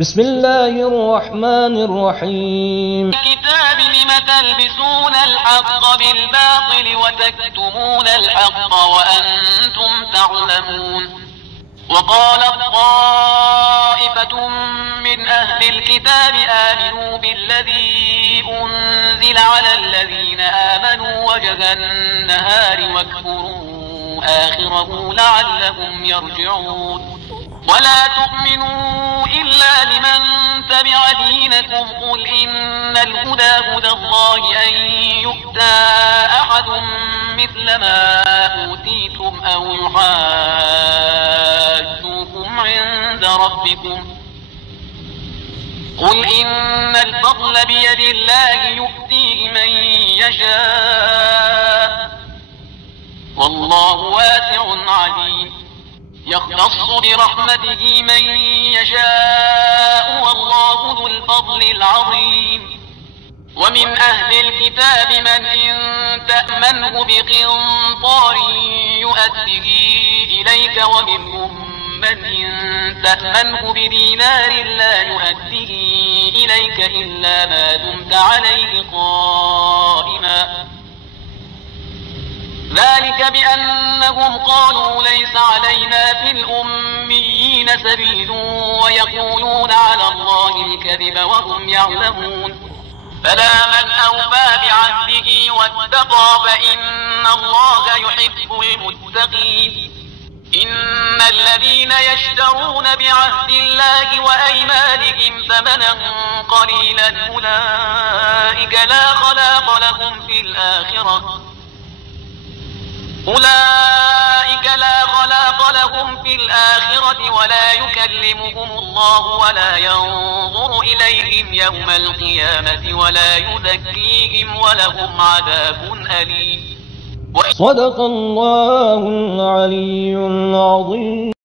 بسم الله الرحمن الرحيم. الكتاب لم تلبسون الحق بالباطل وتكتمون الحق وأنتم تعلمون. وقالت طائفة من أهل الكتاب آمنوا بالذي أنزل على الذين آمنوا وجه النهار واكفروا آخره لعلهم يرجعون. ولا تؤمنوا إلا لمن تبع دينكم قل إن الهدى هدى الله أن يؤتى أحد مثل ما أوتيتم أو يحاجوكم عند ربكم قل إن الفضل بيد الله يؤتيه من يشاء والله واسع عليم. يختص برحمته من يشاء والله ذو الفضل العظيم. ومن أهل الكتاب من إن تأمنه بقنطار يؤده إليك ومنهم من إن تأمنه بدينار لا يؤده إليك إلا ما دمت عليه قائما ذلك بأنهم قالوا ليس علينا في الأميين سبيل ويقولون على الله الكذب وهم يعلمون. فلا من أوفى بعهده واتقى فإن الله يحب المتقين. إن الذين يشترون بعهد الله وأيمانهم ثمنا قليلا أولئك لا خلاق لهم في الآخرة ولا يكلمهم الله ولا ينظر إليهم يوم القيامة ولا يزكيهم ولهم عذاب أليم. صدق الله العلي العظيم.